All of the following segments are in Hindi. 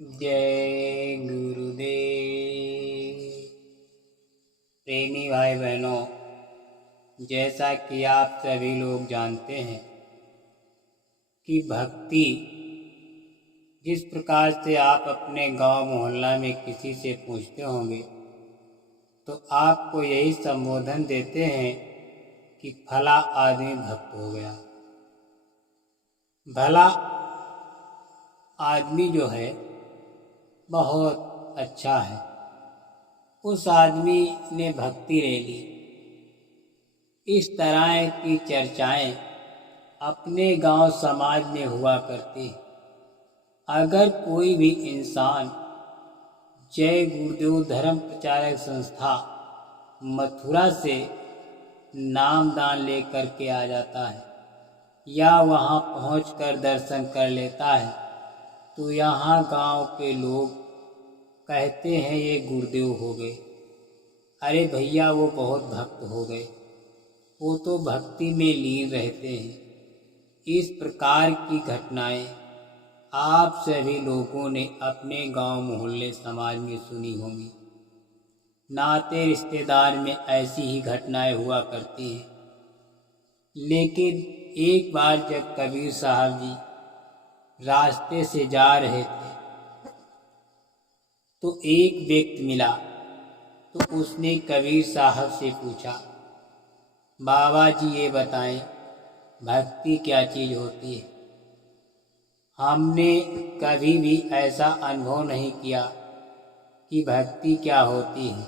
जय गुरुदेव। प्रेमी भाई बहनों, जैसा कि आप सभी लोग जानते हैं कि भक्ति जिस प्रकार से आप अपने गांव मोहल्ला में किसी से पूछते होंगे तो आपको यही संबोधन देते हैं कि फला आदमी भक्त हो गया। भला आदमी जो है बहुत अच्छा है, उस आदमी ने भक्ति ले ली। इस तरह की चर्चाएं अपने गांव समाज में हुआ करती। अगर कोई भी इंसान जय गुरुदेव धर्म प्रचारक संस्था मथुरा से नामदान लेकर के आ जाता है या वहां पहुंचकर दर्शन कर लेता है तो यहाँ गांव के लोग कहते हैं ये गुरुदेव हो गए। अरे भैया, वो बहुत भक्त हो गए, वो तो भक्ति में लीन रहते हैं। इस प्रकार की घटनाएं आप सभी लोगों ने अपने गांव मोहल्ले समाज में सुनी होंगी। नाते रिश्तेदार में ऐसी ही घटनाएं हुआ करती हैं। लेकिन एक बार जब कबीर साहब जी रास्ते से जा रहे थे तो एक व्यक्ति मिला। तो उसने कबीर साहब से पूछा, बाबा जी ये बताएं भक्ति क्या चीज़ होती है। हमने कभी भी ऐसा अनुभव नहीं किया कि भक्ति क्या होती है,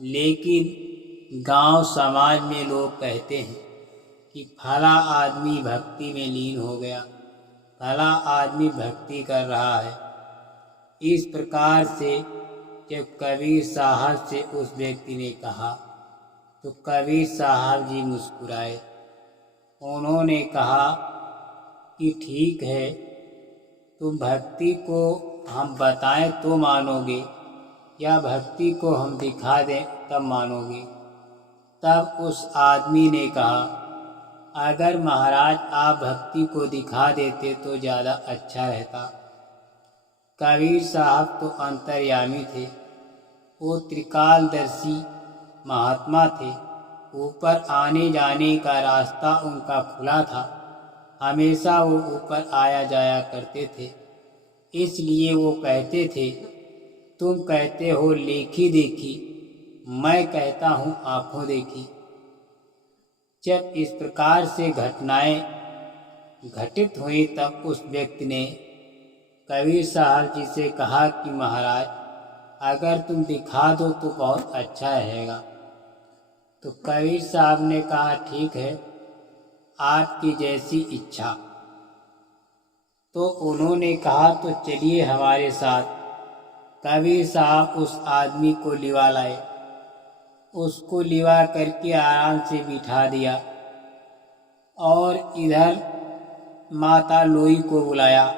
लेकिन गांव समाज में लोग कहते हैं कि फला आदमी भक्ति में लीन हो गया, फला आदमी भक्ति कर रहा है। इस प्रकार से जब कबीर साहब से उस व्यक्ति ने कहा तो कबीर साहब जी मुस्कुराए। उन्होंने कहा कि ठीक है, तुम भक्ति को हम बताएं तो मानोगे या भक्ति को हम दिखा दें तब मानोगे। तब उस आदमी ने कहा, अगर महाराज आप भक्ति को दिखा देते तो ज़्यादा अच्छा रहता। कबीर साहब तो अंतर्यामी थे, वो त्रिकालदर्शी महात्मा थे। ऊपर आने जाने का रास्ता उनका खुला था, हमेशा वो ऊपर आया जाया करते थे। इसलिए वो कहते थे, तुम कहते हो लेखी देखी, मैं कहता हूँ आँखों देखी। जब इस प्रकार से घटनाएं घटित हुई तब उस व्यक्ति ने कबीर साहब जी से कहा कि महाराज अगर तुम दिखा दो तो बहुत अच्छा रहेगा। तो कबीर साहब ने कहा, ठीक है, आपकी जैसी इच्छा। तो उन्होंने कहा, तो चलिए हमारे साथ। कबीर साहब उस आदमी को लिवा लाए, उसको लिवा करके आराम से बिठा दिया और इधर माता लोई को बुलाया।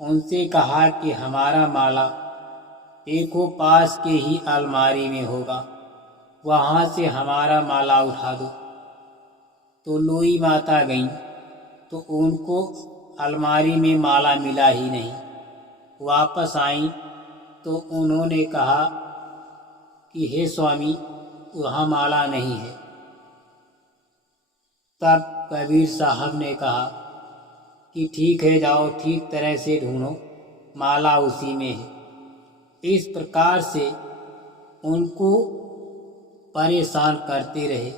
उनसे कहा कि हमारा माला देखो पास के ही अलमारी में होगा, वहाँ से हमारा माला उठा दो। तो लोई माता गई तो उनको अलमारी में माला मिला ही नहीं। वापस आई तो उन्होंने कहा कि हे स्वामी, वहाँ माला नहीं है। तब कबीर साहब ने कहा कि ठीक है, जाओ ठीक तरह से ढूंढो, माला उसी में है। इस प्रकार से उनको परेशान करते रहे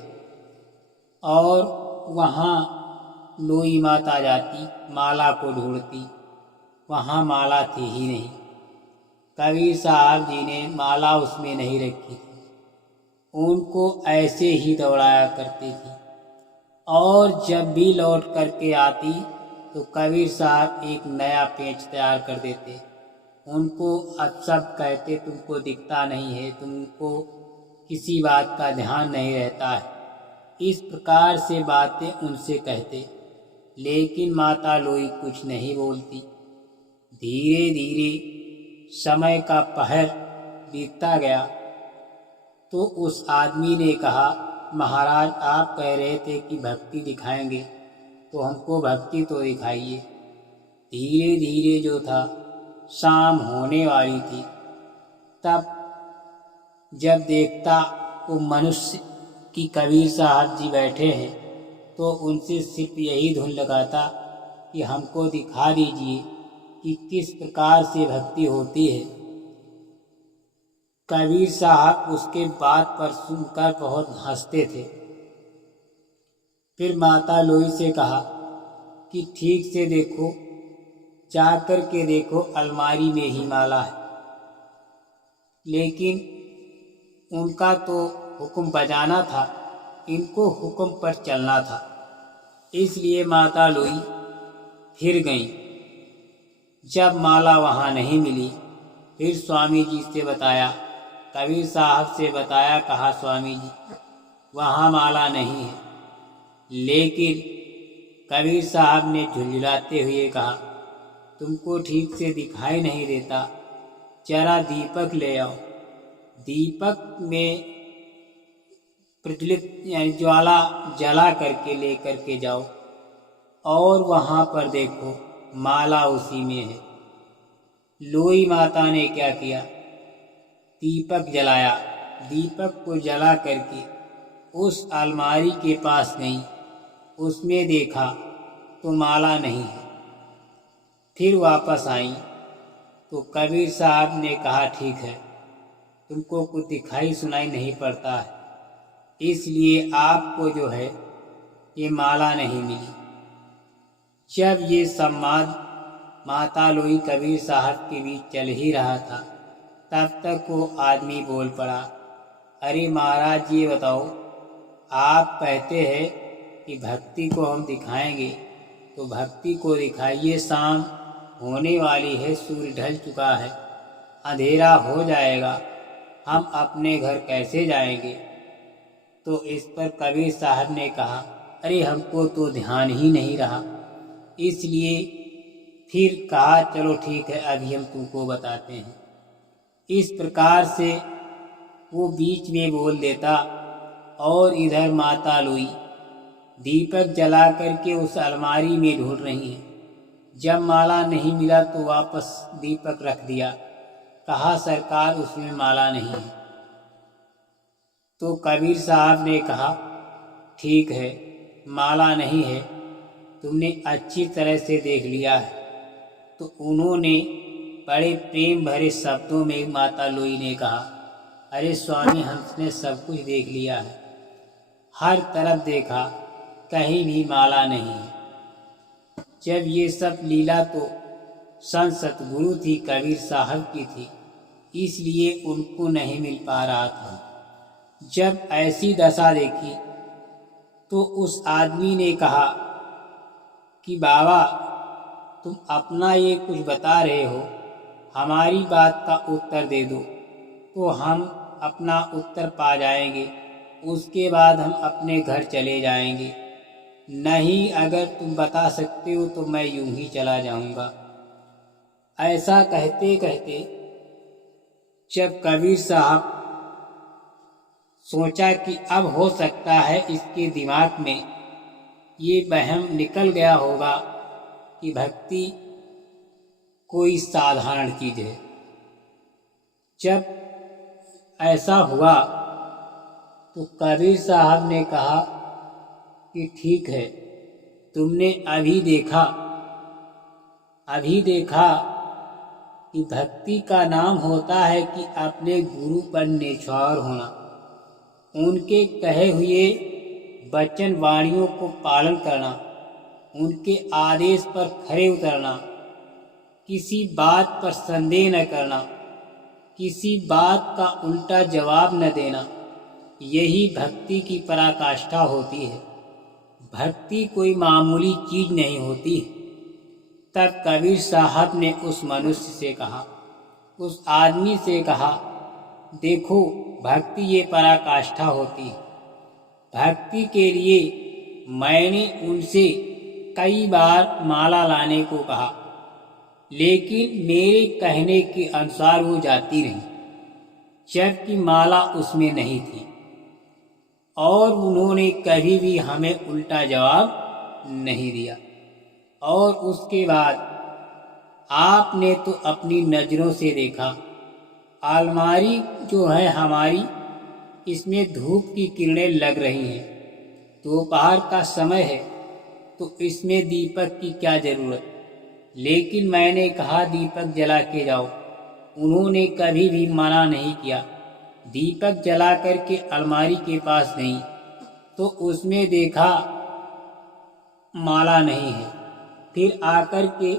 और वहाँ लोई माता जाती, माला को ढूंढती, वहाँ माला थी ही नहीं। कबीर साहब जी ने माला उसमें नहीं रखी थी, उनको ऐसे ही दौड़ाया करती थी। और जब भी लौट करके आती तो कबीर साहब एक नया पेंच तैयार कर देते। उनको अब सब कहते, तुमको दिखता नहीं है, तुमको किसी बात का ध्यान नहीं रहता है। इस प्रकार से बातें उनसे कहते, लेकिन माता लोई कुछ नहीं बोलती। धीरे धीरे समय का पहर बीतता गया तो उस आदमी ने कहा, महाराज आप कह रहे थे कि भक्ति दिखाएंगे, तो हमको भक्ति तो दिखाइए। धीरे धीरे जो था शाम होने वाली थी। तब जब देखता वो मनुष्य कि कबीर साहब जी बैठे हैं, तो उनसे सिर्फ यही धुन लगाता कि हमको दिखा दीजिए कि किस प्रकार से भक्ति होती है। कबीर साहब उसके बात पर सुनकर बहुत हंसते थे। फिर माता लोई से कहा कि ठीक से देखो, जा कर के देखो, अलमारी में ही माला है। लेकिन उनका तो हुक्म बजाना था, इनको हुक्म पर चलना था। इसलिए माता लोई फिर गईं। जब माला वहाँ नहीं मिली, फिर स्वामी जी से बताया, कबीर साहब से बताया, कहा स्वामी जी वहाँ माला नहीं है। लेकिन कबीर साहब ने झुंझलाते हुए कहा, तुमको ठीक से दिखाई नहीं देता, जरा दीपक ले आओ। दीपक में प्रज्वलित ज्वाला जला करके ले करके जाओ और वहाँ पर देखो माला उसी में है। लोई माता ने क्या किया, दीपक जलाया। दीपक को जला करके उस अलमारी के पास गई, उसमें देखा तो माला नहीं है। फिर वापस आई तो कबीर साहब ने कहा, ठीक है, तुमको कुछ दिखाई सुनाई नहीं पड़ता है, इसलिए आपको जो है ये माला नहीं मिली। जब ये संवाद माता लोई कबीर साहब के बीच चल ही रहा था, तब तक वो आदमी बोल पड़ा, अरे महाराज ये बताओ, आप कहते हैं कि भक्ति को हम दिखाएंगे, तो भक्ति को दिखाइए। शाम होने वाली है, सूर्य ढल चुका है, अंधेरा हो जाएगा, हम अपने घर कैसे जाएंगे। तो इस पर कबीर साहब ने कहा, अरे हमको तो ध्यान ही नहीं रहा। इसलिए फिर कहा, चलो ठीक है, अभी हम तुमको बताते हैं। इस प्रकार से वो बीच में बोल देता और इधर माता लोई दीपक जला करके उस अलमारी में ढूंढ रही हैं। जब माला नहीं मिला तो वापस दीपक रख दिया, कहा सरकार उसमें माला नहीं है। तो कबीर साहब ने कहा, ठीक है, माला नहीं है, तुमने अच्छी तरह से देख लिया है। तो उन्होंने बड़े प्रेम भरे शब्दों में माता लोई ने कहा, अरे स्वामी, हमने सब कुछ देख लिया है, हर तरफ देखा, कहीं भी माला नहीं है। जब ये सब लीला तो संत सतगुरु थी, कबीर साहब की थी, इसलिए उनको नहीं मिल पा रहा था। जब ऐसी दशा देखी तो उस आदमी ने कहा कि बाबा, तुम अपना ये कुछ बता रहे हो, हमारी बात का उत्तर दे दो तो हम अपना उत्तर पा जाएंगे, उसके बाद हम अपने घर चले जाएंगे। नहीं, अगर तुम बता सकते हो तो मैं यूं ही चला जाऊंगा। ऐसा कहते कहते जब कबीर साहब सोचा कि अब हो सकता है इसके दिमाग में ये वहम निकल गया होगा कि भक्ति कोई साधारण चीज है। जब ऐसा हुआ तो कबीर साहब ने कहा कि ठीक है, तुमने अभी देखा कि भक्ति का नाम होता है कि अपने गुरु पर निछावर होना, उनके कहे हुए वचन वाणियों को पालन करना, उनके आदेश पर खरे उतरना, किसी बात पर संदेह न करना, किसी बात का उल्टा जवाब न देना, यही भक्ति की पराकाष्ठा होती है। भक्ति कोई मामूली चीज नहीं होती। तब कबीर साहब ने उस मनुष्य से कहा, उस आदमी से कहा, देखो भक्ति ये पराकाष्ठा होती है। भक्ति के लिए मैंने उनसे कई बार माला लाने को कहा, लेकिन मेरे कहने के अनुसार वो जाती रही, जबकि माला उसमें नहीं थी, और उन्होंने कभी भी हमें उल्टा जवाब नहीं दिया। और उसके बाद आपने तो अपनी नज़रों से देखा, अलमारी जो है हमारी, इसमें धूप की किरणें लग रही हैं। दोपहर का समय है तो इसमें दीपक की क्या ज़रूरत। लेकिन मैंने कहा दीपक जला के जाओ, उन्होंने कभी भी मना नहीं किया। दीपक जला करके अलमारी के पास गई तो उसमें देखा माला नहीं है। फिर आकर के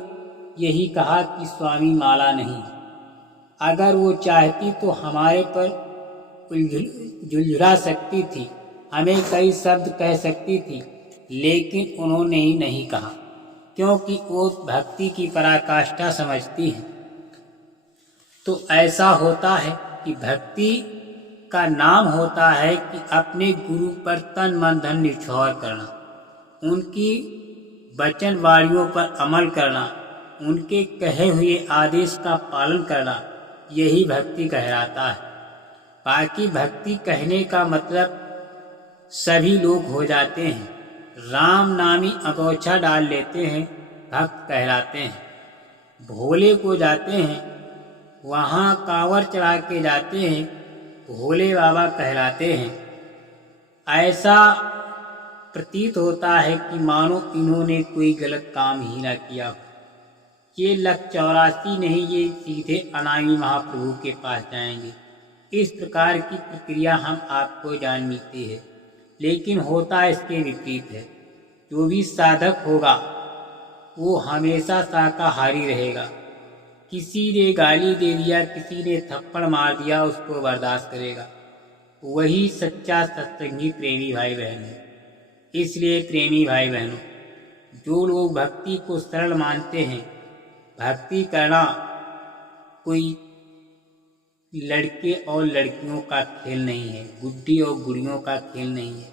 यही कहा कि स्वामी माला नहीं है। अगर वो चाहती तो हमारे पर झुलझुला सकती थी, हमें कई शब्द कह सकती थी, लेकिन उन्होंने ही नहीं कहा, क्योंकि वो भक्ति की पराकाष्ठा समझती हैं। तो ऐसा होता है कि भक्ति का नाम होता है कि अपने गुरु पर तन मन धन निछावर करना, उनकी वचन वाणियों पर अमल करना, उनके कहे हुए आदेश का पालन करना, यही भक्ति कहलाता है। बाकी भक्ति कहने का मतलब सभी लोग हो जाते हैं, राम नामी अगोछा डाल लेते हैं, भक्त कहलाते हैं। भोले को जाते हैं, वहाँ कांवर चढ़ा के जाते हैं, भोले बाबा कहलाते हैं। ऐसा प्रतीत होता है कि मानो इन्होंने कोई गलत काम ही न किया। ये 184 नहीं, ये सीधे अनामी महाप्रभु के पास जाएंगे। इस प्रकार की प्रक्रिया हम आपको जान मिलती है, लेकिन होता इसके विपरीत है। जो भी साधक होगा वो हमेशा शाकाहारी रहेगा। किसी ने गाली दे दिया, किसी ने थप्पड़ मार दिया, उसको बर्दाश्त करेगा। वही सच्चा सत्संगी प्रेमी भाई बहन है। इसलिए प्रेमी भाई बहनों, जो लोग भक्ति को सरल मानते हैं, भक्ति करना कोई लड़के और लड़कियों का खेल नहीं है, गुड्डी और गुड़ियों का खेल नहीं है।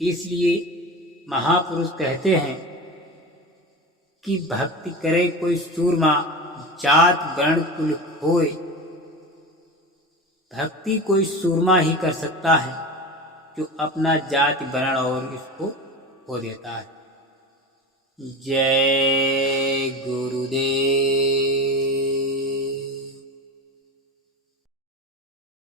इसलिए महापुरुष कहते हैं कि भक्ति करे कोई सूरमा, जात वर्ण कुल होए। भक्ति कोई सूरमा ही कर सकता है जो अपना जाति वर्ण और इसको खो देता है। जय गुरुदेव।